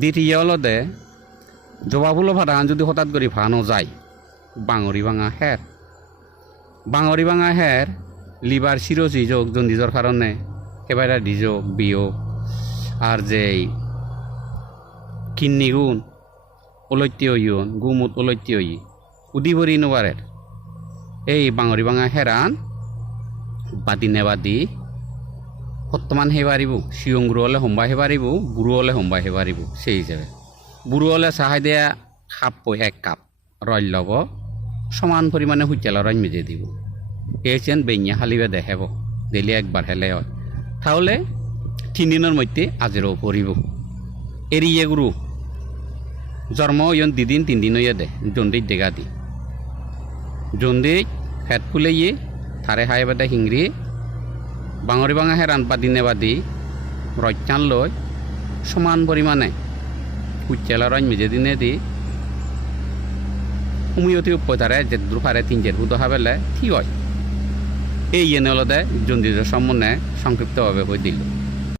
দ্বিতীয় হলদে জবা ফুলো ফাটাহান যদি হঠাৎ করে ফানো যায় বাঙরি ভাঙা হের লিভার সিরোসিস হোক জন্ডিজর কারণে হেপাটাইটিস হোক বি হোক আর যে কিডনি গুণ ওলৈত্য ইউন গুমুত ওলৈত্য ই উদিবরি নোয়ারের এই বাঙরি ভাঙা হেরান বাদি নেবাদি বর্তমান হে পারিব শিয়ংগুরু হলে সম্বাই হে পারিব বুড়ো হলে সম্বাই হে পারিব সেই হিসাবে বুড়ো হলে চাহাই দিয়া খাপ 1 কাপ রল লব সমান পরিমাণে হুইচেলা রল মেজে দিব এসেন বেঞ্ঞা হালিবে দেখাব দিলে একবার হেলে হয় তাহলে 3 দিনের মধ্যে আজেরও পড়িব এরিয়ে গুরু জন্ম ইয়ন 2 দিন 3 দিন হইয়া দে জন্ডিস দেখা দি জন্ডিস ফেট ফুলে থারে হাই বাদে হিংরি বাঙরি ভাঙা হেরান বাদি নেবাদি রচান লই সমান পরিমাণে হুইচেলা রল মেজে দিনে দি হুমিয়তি উপতারে যে দুফারে 3 হুদ হাবেলে ঠিক হয় এই এনে হলদে জন্ডিসের সম্বন্ধে সংক্ষিপ্তভাবে কই দিল।